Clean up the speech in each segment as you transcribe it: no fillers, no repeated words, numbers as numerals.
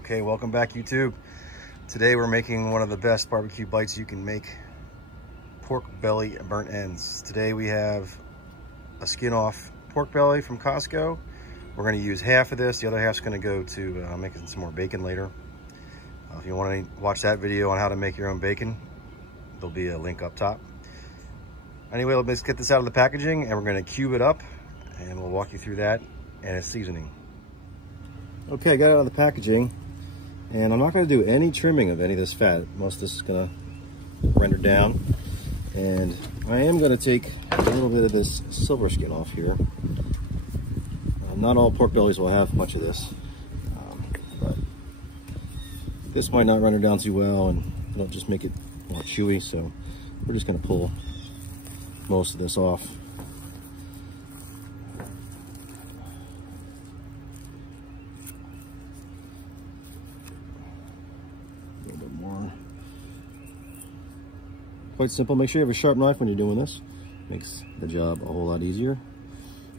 Okay, welcome back, YouTube. Today we're making one of the best barbecue bites you can make, pork belly burnt ends. Today we have a skin off pork belly from Costco. We're going to use half of this. The other half's going to go to making some more bacon later. If you want to watch that video on how to make your own bacon, there'll be a link up top. Anyway, let's get this out of the packaging and we're going to cube it up and we'll walk you through that and its seasoning. Okay, I got it out of the packaging and I'm not going to do any trimming of any of this fat. Most of this is going to render down, and I am going to take a little bit of this silver skin off here. Not all pork bellies will have much of this, but this might not render down too well and it'll just make it more chewy, so we're just going to pull most of this off. A little bit more. Quite simple. Make sure you have a sharp knife when you're doing this. Makes the job a whole lot easier.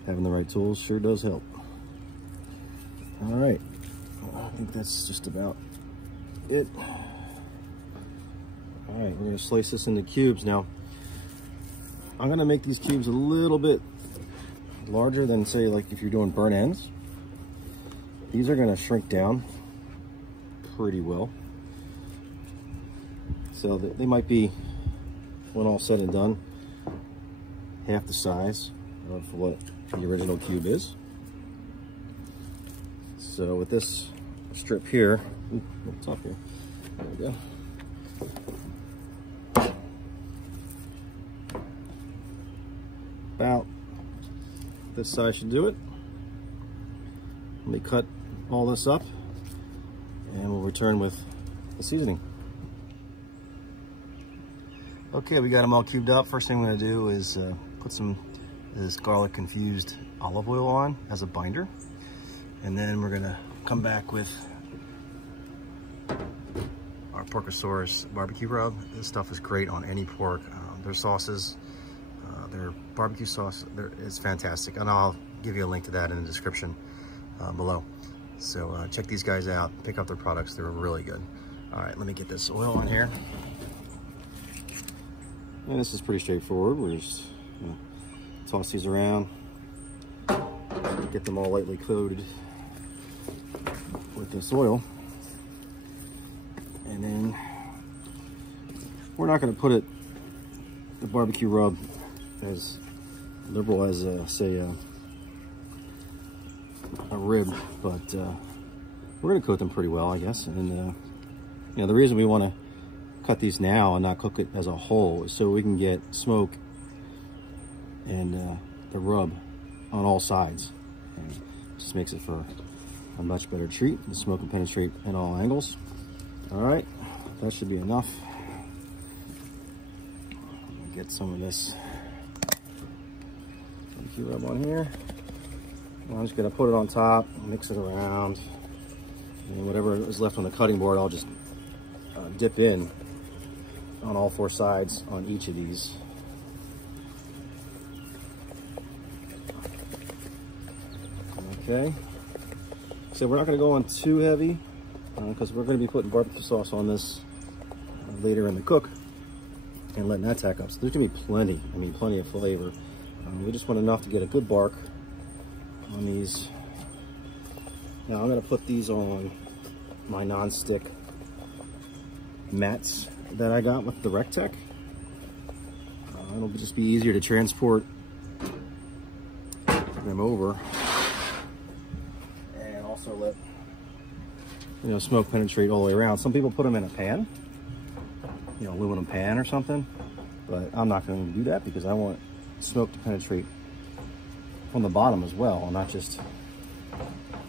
Having the right tools sure does help. All right, well, I think that's just about it. All right, we're gonna slice this into cubes. Now, I'm gonna make these cubes a little bit larger than, say, like if you're doing burnt ends. These are gonna shrink down pretty well. So they might be, when all said and done, half the size of what the original cube is. So with this strip here, it's off here, there we go. About this size should do it. Let me cut all this up and we'll return with the seasoning. Okay, we got them all cubed up. First thing I'm going to do is put some of this garlic infused olive oil on as a binder. And then we're going to come back with our Porkosaurus barbecue rub. This stuff is great on any pork. Their sauces, their barbecue sauce, it's fantastic. And I'll give you a link to that in the description below. So check these guys out. Pick up their products. They're really good. All right, let me get this oil on here. And this is pretty straightforward. We're just toss these around, get them all lightly coated with this oil. And then we're not going to put the barbecue rub as liberal as say a rib, but we're going to coat them pretty well, I guess. And you know, the reason we want to cut these now and not cook it as a whole is so we can get smoke and the rub on all sides. And just makes it for a much better treat. The smoke can penetrate in all angles. All right, that should be enough. Get some of this barbecue rub on here. I'm just gonna put it on top, mix it around, and whatever is left on the cutting board, I'll just dip in on all four sides on each of these. Okay, so we're not going to go on too heavy because we're going to be putting barbecue sauce on this later in the cook and letting that tack up. So there's going to be plenty, plenty of flavor. We just want enough to get a good bark on these. Now I'm going to put these on my non-stick mats that I got with the RECTEQ. It'll just be easier to transport them over and also let smoke penetrate all the way around. Some people put them in a pan, aluminum pan or something, but I'm not going to do that because I want smoke to penetrate from the bottom as well, and not just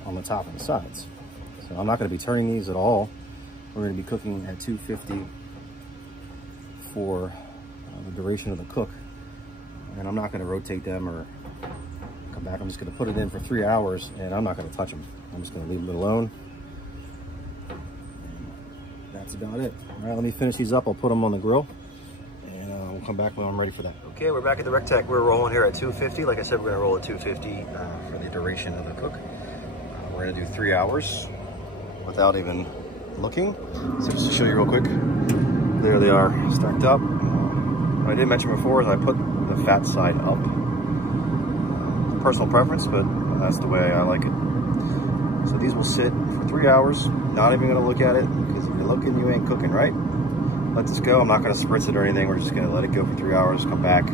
on the top and the sides. So I'm not going to be turning these at all. We're going to be cooking at 250 for the duration of the cook, and I'm not going to rotate them or come back. I'm just going to put it in for 3 hours and I'm not going to touch them. I'm just going to leave them alone. That's about it. All right, let me finish these up. I'll put them on the grill and we'll come back when I'm ready for that. Okay, we're back at the RECTEQ. We're rolling here at 250. Like I said, we're going to roll at 250 for the duration of the cook. We're going to do 3 hours. without even looking. So just to show you real quick, there they are stacked up. What I did mention before is I put the fat side up. Personal preference, but that's the way I like it. So these will sit for 3 hours. Not even gonna look at it, because if you're looking, you ain't cooking, right? Let this go. I'm not gonna spritz it or anything. We're just gonna let it go for 3 hours, come back.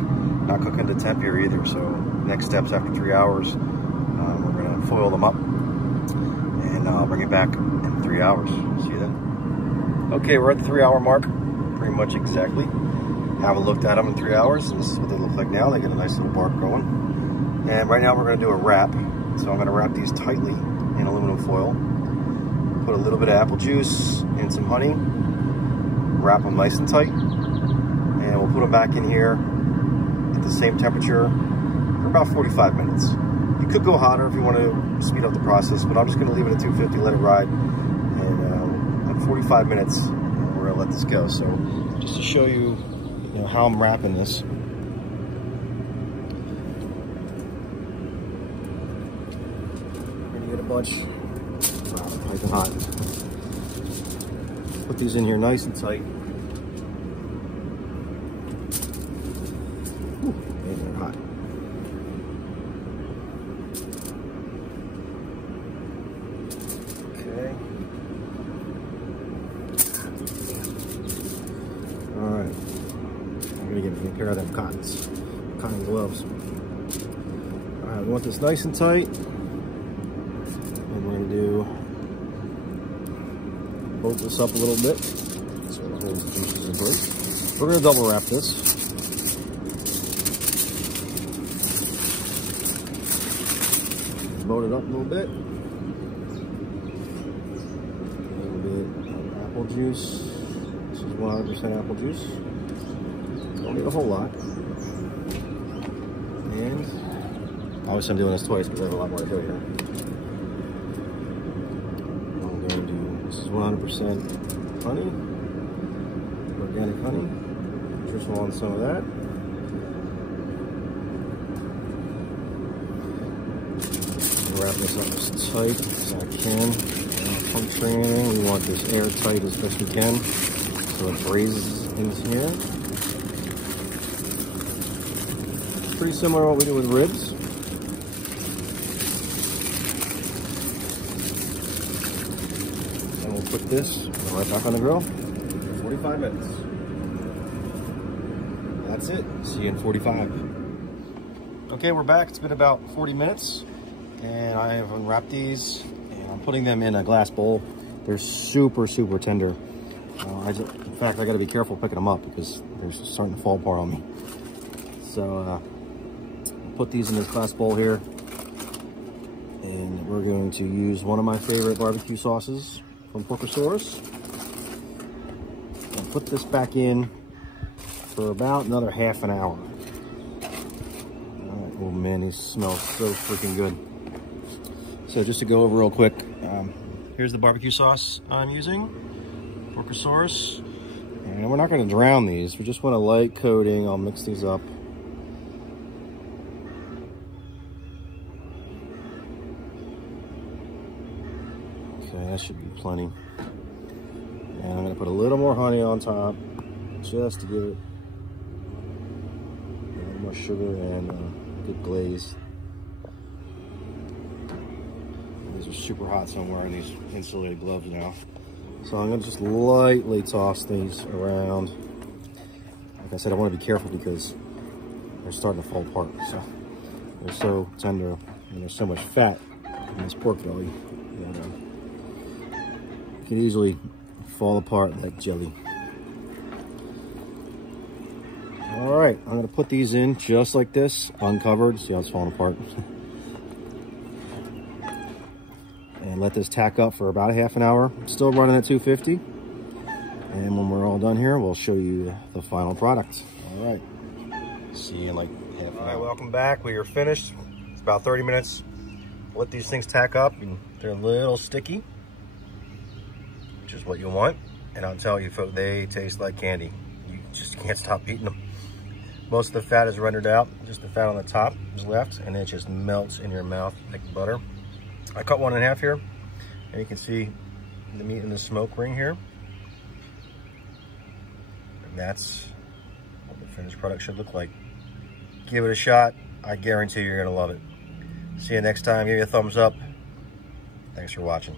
Not cooking to temp here either. So next steps after 3 hours, we're gonna foil them up and bring it back in 3 hours. See you then. Okay, we're at the 3 hour mark, pretty much exactly. Haven't looked at them in 3 hours. This is what they look like now. They get a nice little bark going. And right now we're gonna do a wrap. So I'm gonna wrap these tightly in aluminum foil. Put a little bit of apple juice and some honey. Wrap them nice and tight. And we'll put them back in here at the same temperature for about 45 minutes. You could go hotter if you want to speed up the process, but I'm just gonna leave it at 250, let it ride. And at 45 minutes, we're gonna let this go. So just to show you, how I'm wrapping this. Get a bunch, piping hot. Put these in here nice and tight. Ooh, they're hot. Okay. All right. I'm gonna get a pair of them cotton gloves. All right, we want this nice and tight. We're going to bolt this up a little bit so it holds the juices in place. We're going to double wrap this. Bolt it up a little bit. A little bit of apple juice. This is 100% apple juice. Don't need a whole lot. And obviously I'm doing this twice because I have a lot more to do here. 100% honey, organic honey. Just want some of that. Wrap this up as tight as I can. Puncturing anything. We want this airtight as best we can so it breathes in here. Pretty similar to what we do with ribs. Put this right back on the grill for 45 minutes. That's it. See you in 45. Okay, we're back. It's been about 40 minutes and I have unwrapped these and I'm putting them in a glass bowl. They're super, super tender. In fact, I got to be careful picking them up because they're starting to fall apart on me. So put these in this glass bowl here and we're going to use one of my favorite barbecue sauces from Porkosaurus, and put this back in for about another half an hour. Oh man, these smell so freaking good. So just to go over real quick, here's the barbecue sauce I'm using, Porkosaurus, and we're not going to drown these. We just want a light coating. I'll mix these up. Okay, that should be plenty. And I'm gonna put a little more honey on top, just to give it a little more sugar and a good glaze. These are super hot, so I'm wearing these insulated gloves now. So I'm gonna just lightly toss these around. Like I said, I wanna be careful because they're starting to fall apart. So they're so tender and there's so much fat in this pork belly. Can easily fall apart like jelly. All right, I'm gonna put these in just like this, uncovered. See how it's falling apart. And let this tack up for about a half an hour. Still running at 250. And when we're all done here, we'll show you the final product. All right, see you in like half an hour. All right, welcome back. We are finished. It's about 30 minutes. Let these things tack up, and they're a little sticky, which is what you want. And I'll tell you, folks, they taste like candy. You just can't stop eating them. Most of the fat is rendered out. Just the fat on the top is left, and it just melts in your mouth like butter. I cut one in half here, and you can see the meat in the smoke ring here. And that's what the finished product should look like. Give it a shot. I guarantee you're gonna love it. See you next time. Give me a thumbs up. Thanks for watching.